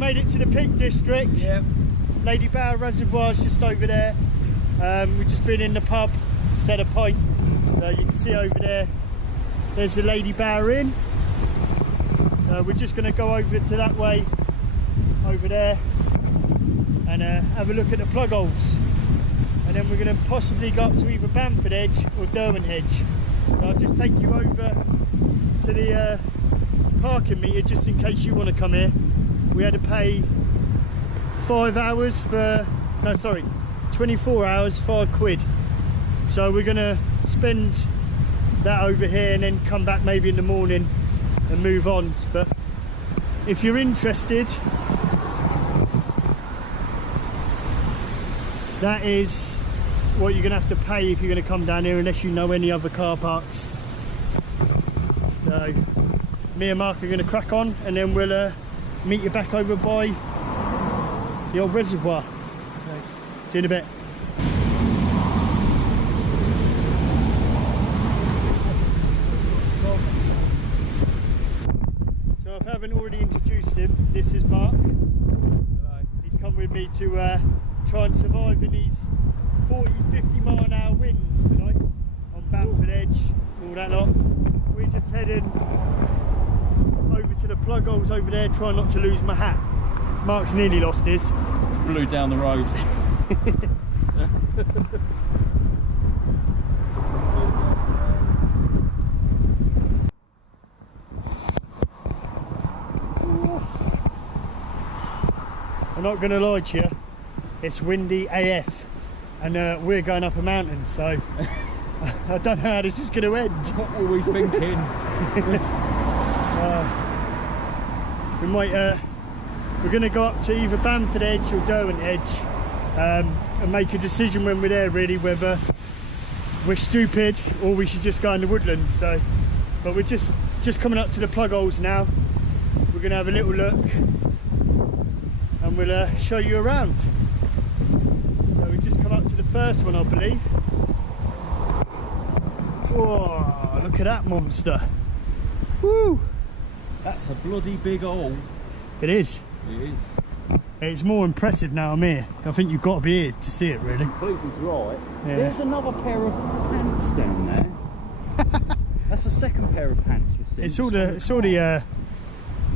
made it to the Peak District. Yep. Ladybower Reservoir's just over there. We've just been in the pub, just had a pint. You can see over there, there's the Ladybower Inn. We're just going to go over to that way, over there, and have a look at the plug holes. And then we're going to possibly go up to either Bamford Edge or Derwent Edge. So I'll just take you over to the parking meter just in case you want to come here. We had to pay 5 hours for, no sorry, 24 hours, £5. So we're going to spend that over here and then come back maybe in the morning and move on. But if you're interested, that is what you're going to have to pay if you're going to come down here, unless you know any other car parks. So me and Marc are going to crack on, and then we'll meet you back over by the old reservoir. See you in a bit. So if I haven't already introduced him, this is Marc. Hello. He's come with me to try and survive in these 40-50 mile an hour winds tonight on Bamford Edge, all that lot. We're just heading over to the plug holes over there, trying not to lose my hat. Marc's nearly lost his. Blew down the road. I'm not going to lie to you, it's windy AF, and we're going up a mountain, so I don't know how this is going to end. What were we thinking? We might, we're going to go up to either Bamford Edge or Derwent Edge and make a decision when we're there, really, whether we're stupid or we should just go in the woodlands. So, but we're just coming up to the plug holes now. We're going to have a little look and we'll show you around. So we just come up to the first one, I believe. Whoa, look at that monster. Woo! That's a bloody big hole. It is. It is. It's more impressive now I'm here. I think you've got to be here to see it, really. Completely dry. Yeah. There's another pair of pants down there. That's the second pair of pants we've seen. It's all the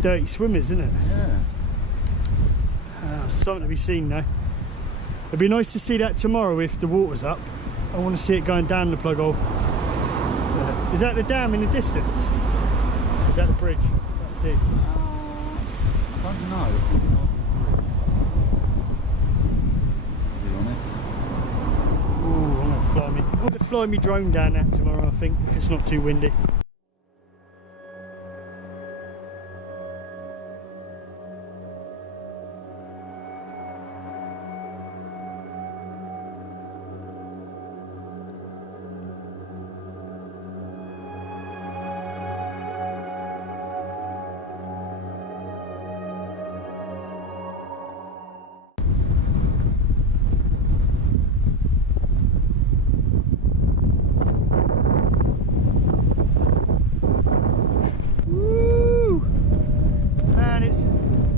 dirty swimmers, isn't it? Yeah. Something to be seen though. It'd be nice to see that tomorrow if the water's up. I want to see it going down the plug hole. Is that the dam in the distance? Is that the bridge? That's it. I don't know. Ooh, I'm gonna fly me drone down that tomorrow, I think, if it's not too windy.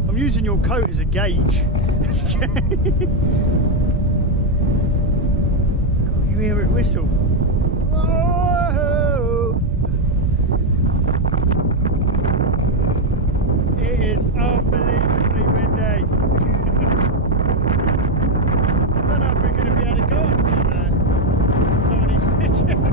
I'm using your coat as a gauge. God, you hear it whistle. Whoa! It is unbelievably windy. I don't know if we're going to be able to go up to some of these pictures.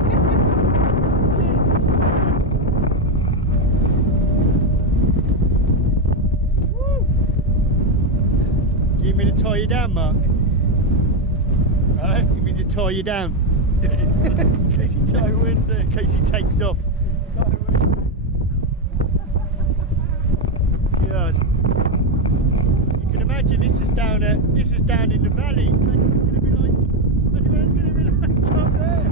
Do you mean to tie you down, Marc? You mean to tie you down? In case he so windy. In case he takes off. So windy. God. You can imagine this is down in the valley. Imagine what it's gonna be like up there.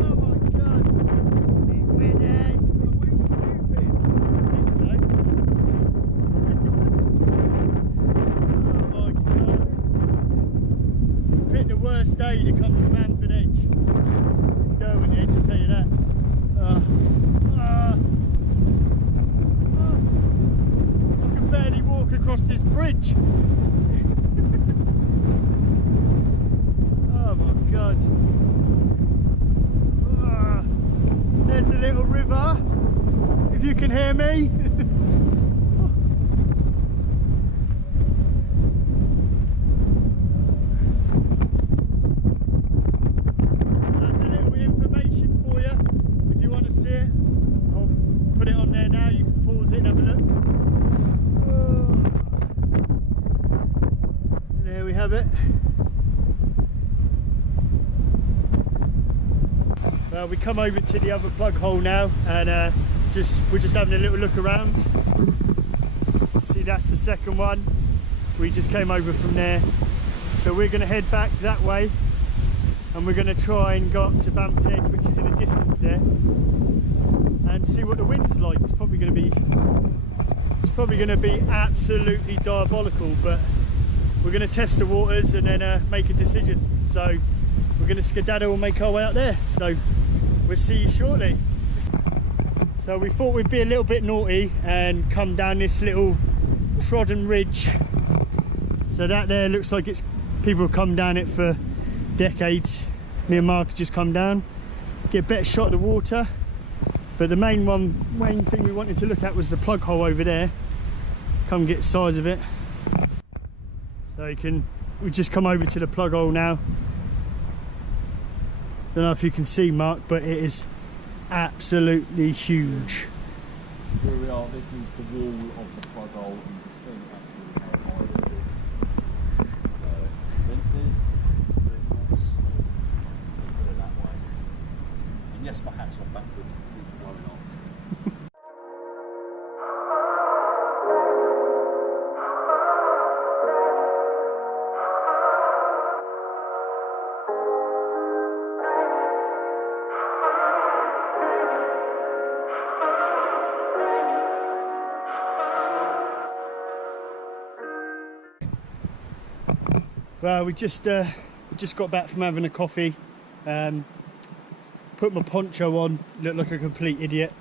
Oh my God. It's windy. Are we stupid? I think so. The worst day to come to Bamford Edge, Derwent Edge, I'll tell you that. I can there's a little river, if you can hear me. That's a little information for you, if you want to see it. I'll put it on there now, you can pause it and have a look. There we have it. Well, we come over to the other plug hole now, and we're just having a little look around. See, that's the second one. We just came over from there, so we're going to head back that way, and we're going to try and go up to Bamford Edge, which is in the distance there, and see what the wind's like. It's probably going to be absolutely diabolical, but we're going to test the waters and then make a decision. So we're going to skedaddle and make our way out there. So we'll see you shortly. So we thought we'd be a little bit naughty and come down this little trodden ridge. So that there looks like it's people have come down it for decades. Me and Marc have just come down, get a better shot of the water. But the main thing we wanted to look at was the plug hole over there. Come get the size of it. So we just come over to the plug hole now. Don't know if you can see, Marc, but it is absolutely huge. Here we are, this is the wall of the plug hole. You can see actually how high it is. Lengthy, very nice. Put it that way. And yes, my hat's on backwards because it keeps blowing off. Well, we just got back from having a coffee. Put my poncho on, look like a complete idiot.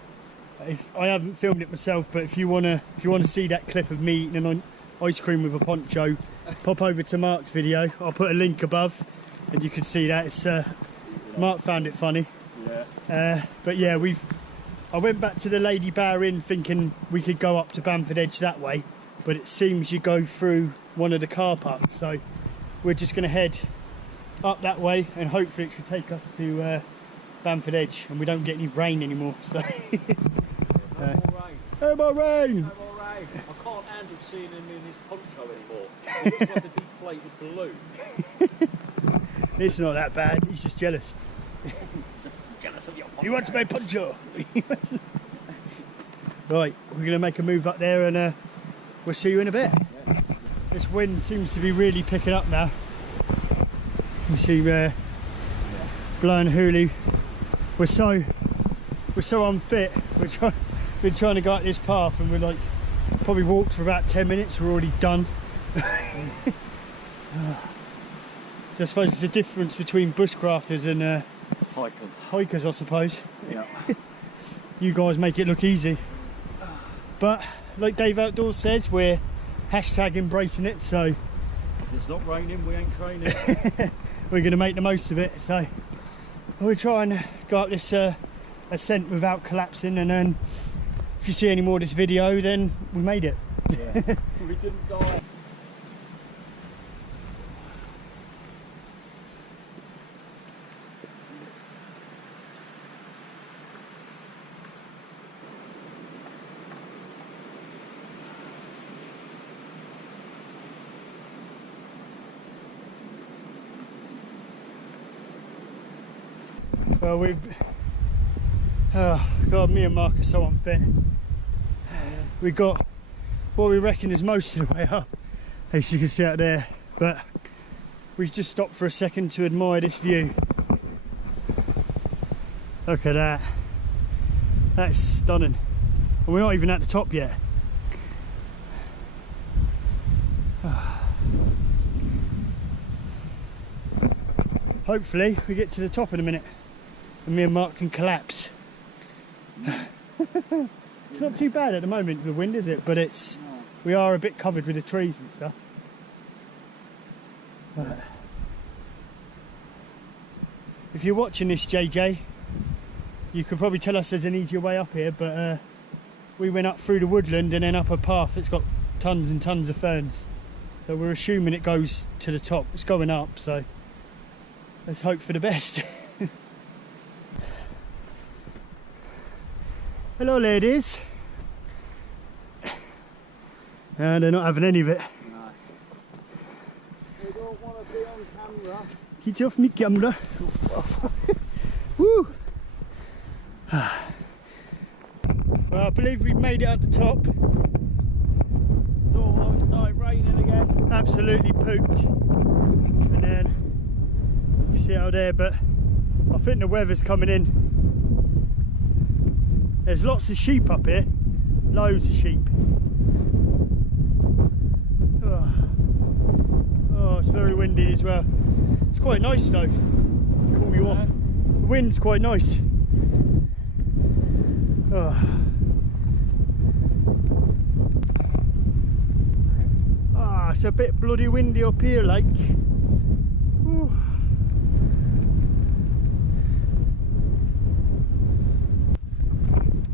I haven't filmed it myself, but if you wanna see that clip of me eating an ice cream with a poncho, pop over to Marc's video. I'll put a link above, and you can see that. It's Marc found it funny. Yeah. But yeah, I went back to the Ladybower Inn thinking we could go up to Bamford Edge that way, but it seems you go through one of the car parks. So we're just going to head up that way, and hopefully it should take us to Bamford Edge, and we don't get any rain anymore. So No more rain. No more rain! No more rain. I can't handle seeing him in his poncho anymore. It looks like a deflated balloon. It's not that bad, he's just jealous. Jealous of your poncho. He wants my poncho! Right, we're going to make a move up there, and we'll see you in a bit. Yeah. This wind seems to be really picking up now. You see blowing hoolie. We're so unfit. We're trying to go up this path, and we're like probably walked for about 10 minutes. We're already done. So I suppose it's the difference between bushcrafters and hikers, I suppose. Yeah. You guys make it look easy, but like Dave Outdoors says, we're hashtag embracing it. So If it's not raining, we ain't training. we're going to make the most of it. So we'll try and go up this ascent without collapsing, and then if you see any more of this video, then we made it. Yeah. We didn't die. Well, God, me and Marc are so unfit. We got what we reckon is most of the way up, as you can see out there, but we just stopped for a second to admire this view. Look at that. That's stunning. And we're not even at the top yet. Hopefully we get to the top in a minute and me and Marc can collapse. It's not too bad at the moment, the wind, is it? But it's we are a bit covered with the trees and stuff. If you're watching this, JJ, you could probably tell us there's an easier way up here, but we went up through the woodland and then up a path that's got tons and tons of ferns. So we're assuming it goes to the top. It's going up, so let's hope for the best. Hello, ladies. They're not having any of it. No. We don't want to be on camera. Get off me camera. Woo! Well, I believe we've made it at the top. So it started raining again. Absolutely pooped. And then you see out there, but I think the weather's coming in. There's lots of sheep up here. Loads of sheep. Oh, it's very windy as well. It's quite nice though. Cool you off. The wind's quite nice. Oh. Ah, it's a bit bloody windy up here, like. Ooh.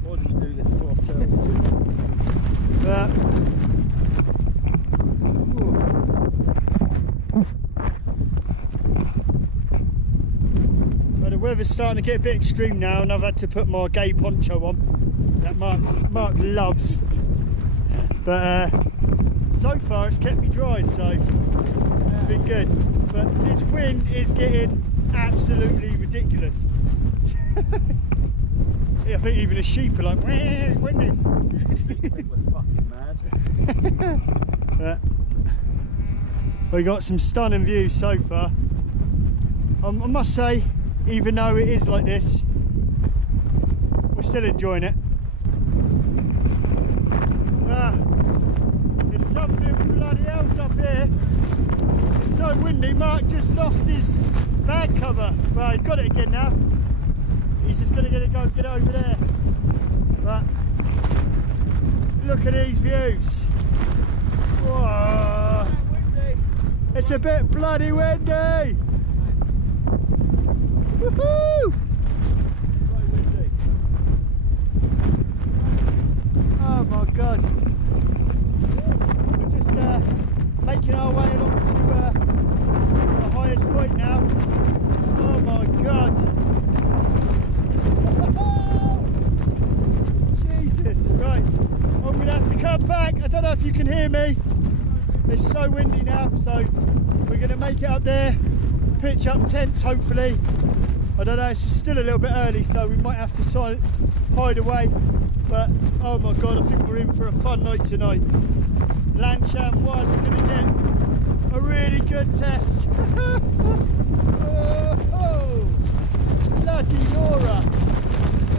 Why do we do this for ourselves? Well, the weather's starting to get a bit extreme now, and I've had to put my gay poncho on that Marc loves. But so far it's kept me dry, so it's been good. But this wind is getting absolutely ridiculous. I think even the sheep are like, it's windy. I think we're fucking mad. We got some stunning views so far. I must say, even though it is like this, we're still enjoying it. There's something bloody else up here. It's so windy. Marc just lost his bag cover. Well, he's got it again now. He's just going to go get over there. But look at these views. Whoa. It's a bit bloody windy. Woohoo! So windy. Oh my god. We're just making our way along to the highest point now. Oh my god. Jesus, right. I'm going to have to come back. I don't know if you can hear me. It's so windy now, so we're going to make it up there, pitch up tents hopefully. I don't know, it's still a little bit early, so we might have to hide away. But oh my god, I think we're in for a fun night tonight. Lanshan 1, we're going to get a really good test. Oh, bloody Nora.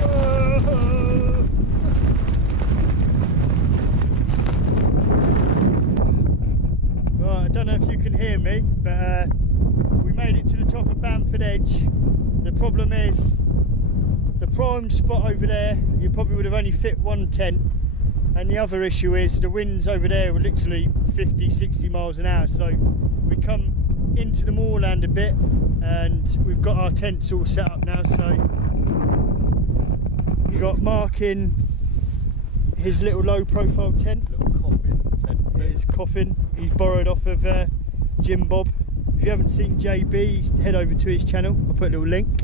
Oh. Right, I don't know if you can hear me, but we made it to the top of Bamford Edge. The problem is, the prime spot over there, you probably would have only fit one tent, and the other issue is the winds over there were literally 50-60 miles an hour, so we come into the moorland a bit and we've got our tents all set up now. So you got Marc in his little low profile tent. Little coffin tent. His coffin he's borrowed off of Jim Bob. If you haven't seen JB, head over to his channel. I'll put a little link.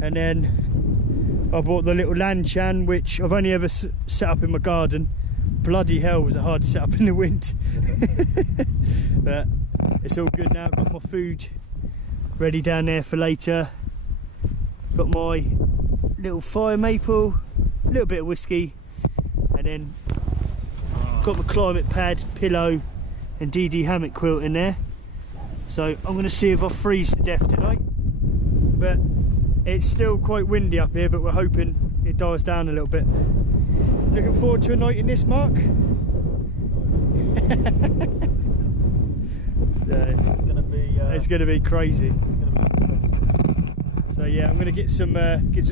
And then I bought the little Lanshan, which I've only ever set up in my garden. Bloody hell, was it hard to set up in the wind. But it's all good now. Got my food ready down there for later. Got my little fire maple, a little bit of whiskey, and then got my Klymit pad, pillow, and DD hammock quilt in there. So I'm going to see if I freeze to death tonight. But it's still quite windy up here, but we're hoping it dies down a little bit. Looking forward to a night in this, Marc. It's going to be crazy. It's going to be interesting. So yeah, I'm going to get some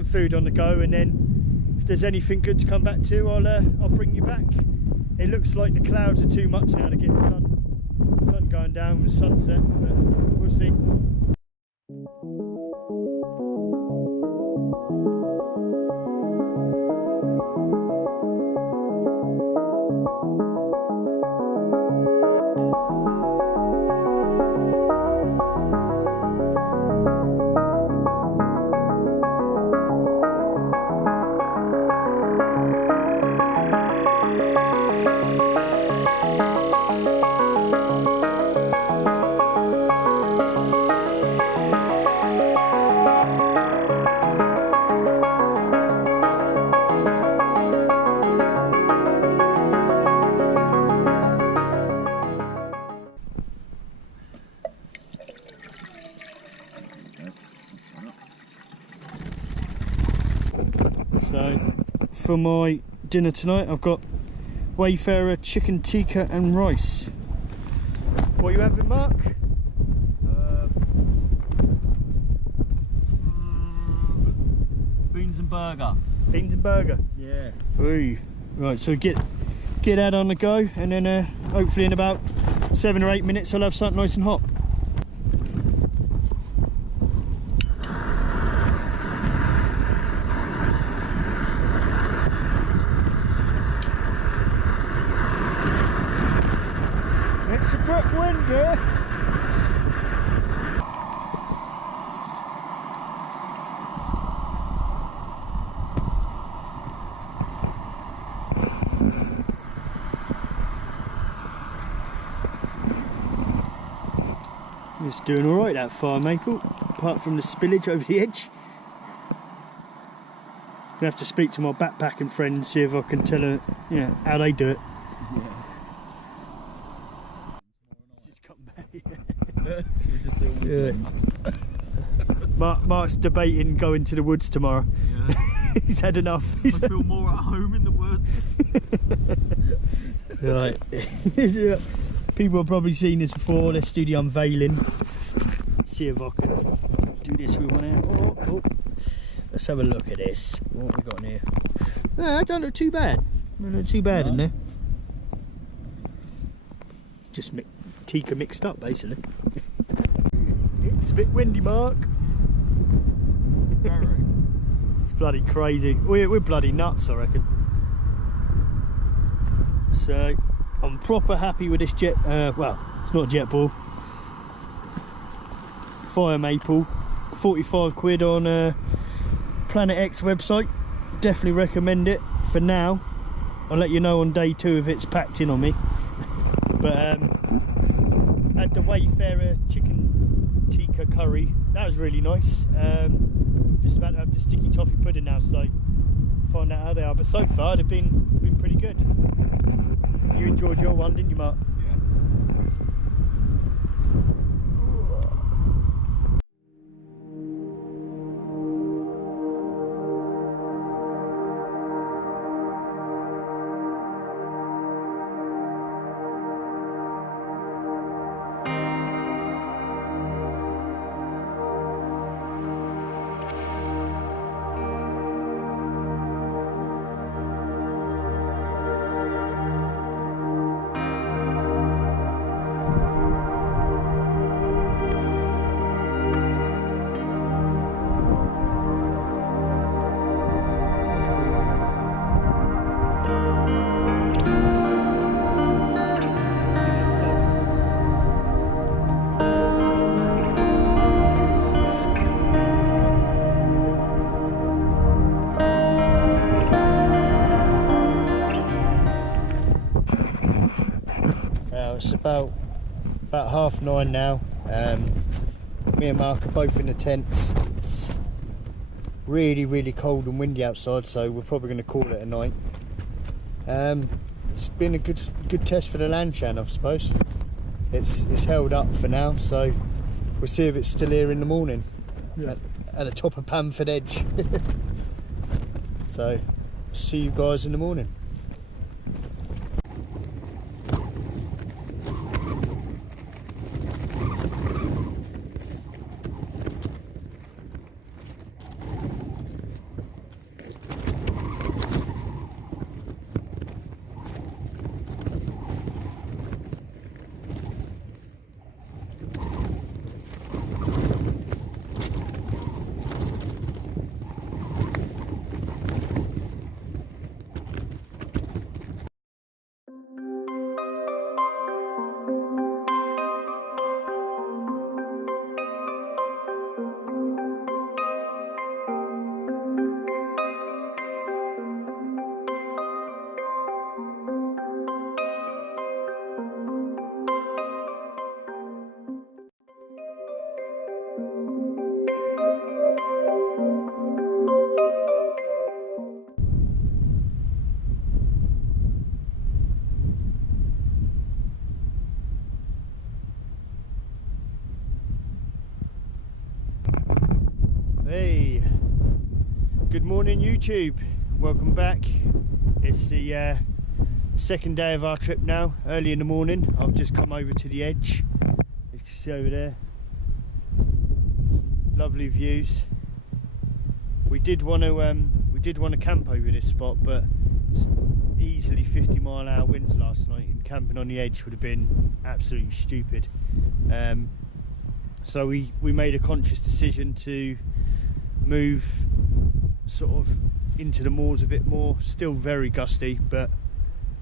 food on the go, and then if there's anything good to come back to, I'll bring you back. It looks like the clouds are too much now to get the sun going down with sunset, but we'll see. So for my dinner tonight I've got Wayfayrer chicken tikka and rice. What are you having, Marc? Beans and burger. Beans and burger? Yeah. Ooh. Right, so get that on the go, and then hopefully in about 7 or 8 minutes I'll have something nice and hot. It's a bit windy. It's doing alright, that fire maple, apart from the spillage over the edge. I'm gonna have to speak to my backpacking friend and see if I can tell her, yeah, how they do it. Just come back. Marc's debating going to the woods tomorrow. Yeah. He's had enough. I feel more at home in the woods. Right. People have probably seen this before. Let's do the unveiling. See if I can do this with one hand. Oh. Let's have a look at this. What have we got in here? No, that don't look too bad. Don't look too bad in there. Just tikka mixed up, basically. It's a bit windy, Marc. Very. It's bloody crazy. We're bloody nuts, I reckon. So I'm proper happy with this jet. Well, it's not a jet ball. Fire maple, 45 quid on Planet X website. Definitely recommend it. For now, I'll let you know on day 2 if it's packed in on me. But had the Wayfayrer chicken tikka curry. That was really nice. Just about to have the sticky toffee pudding now, so find out how they are. But so far they've been pretty good. You enjoyed your one, didn't you, Marc? It's about 9:30 now. Me and Marc are both in the tents. It's really cold and windy outside, so we're probably going to call it a night. It's been a good test for the Lanshan, I suppose. It's held up for now, so we'll see if it's still here in the morning. Yeah. At the top of Bamford Edge. So see you guys in the morning. Hey, good morning YouTube. welcome back. It's the second day of our trip now. Early in the morning, I've just come over to the edge. As you can see over there, lovely views. We did want to camp over this spot, but easily 50-mile-an-hour winds last night, and camping on the edge would have been absolutely stupid. So we made a conscious decision to move sort of into the moors a bit more. Still very gusty, but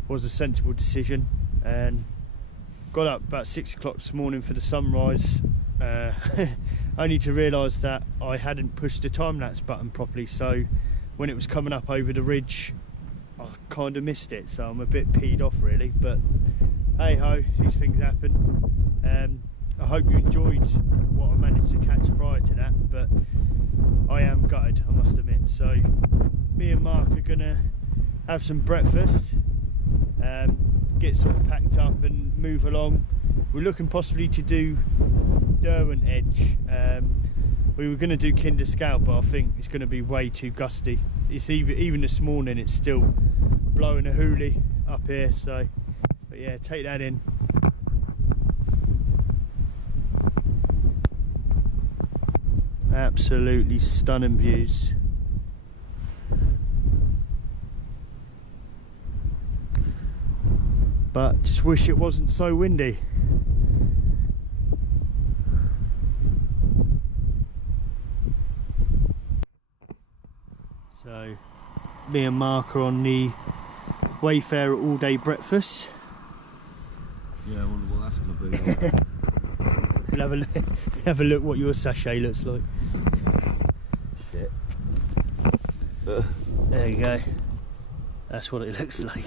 was a sensible decision. And got up about 6 o'clock this morning for the sunrise, only to realise that I hadn't pushed the time-lapse button properly, so when it was coming up over the ridge I kind of missed it, so I'm a bit peed off really, but hey ho, these things happen. I hope you enjoyed what I managed to catch prior to that, but I am gutted, I must admit. So me and Marc are gonna have some breakfast, get sort of packed up and move along. We're looking possibly to do Derwent Edge. We were going to do Kinder Scout, but I think it's going to be way too gusty. It's even this morning it's still blowing a hoolie up here, so but yeah, take that in. Absolutely stunning views. But just wish it wasn't so windy. So me and Marc are on the Wayfayrer all-day breakfast. Yeah, I wonder what that's going to be like. We'll have a look what your sachet looks like. Shit. There you go. That's what it looks like.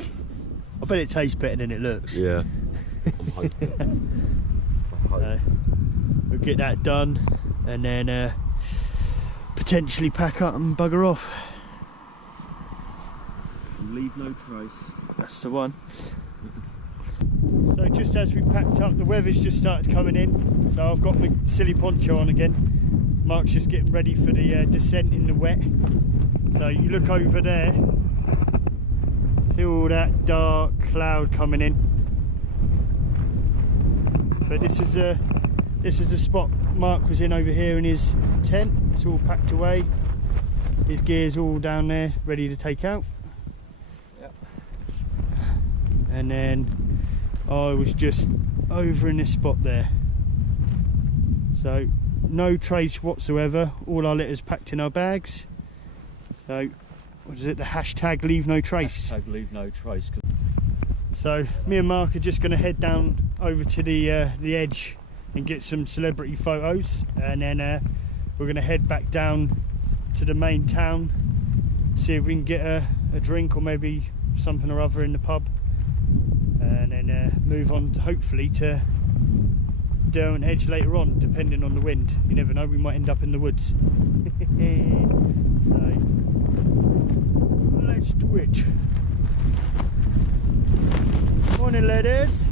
I bet it tastes better than it looks. Yeah. I'm hoping. We'll get that done and then potentially pack up and bugger off. Leave no trace. That's the one. So just as we packed up, the weather's just started coming in, so I've got my silly poncho on again. Marc's just getting ready for the descent in the wet. So you look over there, see all that dark cloud coming in. But this is the spot Marc was in over here in his tent. It's all packed away. His gear's all down there, ready to take out. Yep. And then I was just over in this spot there. So no trace whatsoever. All our litter's packed in our bags. So what is it? The hashtag leave no trace. Hashtag leave no trace. So me and Marc are just going to head down over to the edge and get some celebrity photos, and then we're going to head back down to the main town, see if we can get a drink or maybe something or other in the pub, and then move on hopefully to Derwent Edge later on, depending on the wind. You never know, we might end up in the woods. So let's do it. Morning ladies.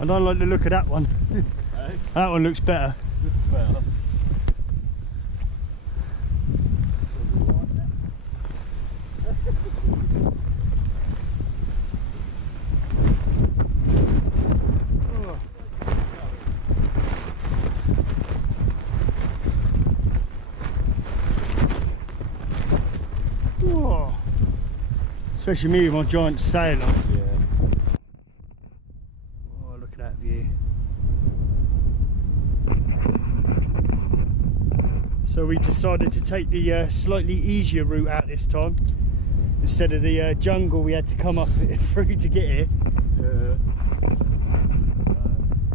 I don't like the look of that one. That one looks better. Oh. Especially me with my giant sail on. Yeah. So we decided to take the slightly easier route out this time, instead of the jungle we had to come up through to get here. Yeah.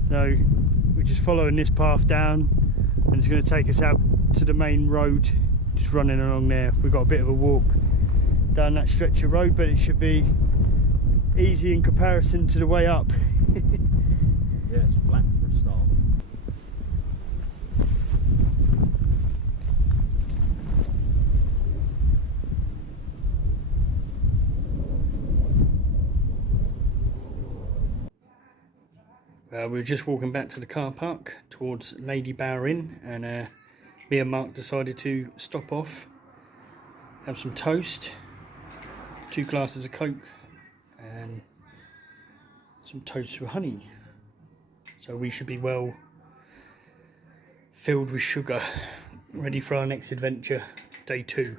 So we're just following this path down, and it's going to take us out to the main road just running along there. We've got a bit of a walk down that stretch of road, but it should be easy in comparison to the way up. Yeah, it's flat for a start. We were just walking back to the car park towards Ladybower Inn, and me and Marc decided to stop off, have some toast, 2 glasses of Coke and some toast with honey. So we should be well filled with sugar, ready for our next adventure, day 2.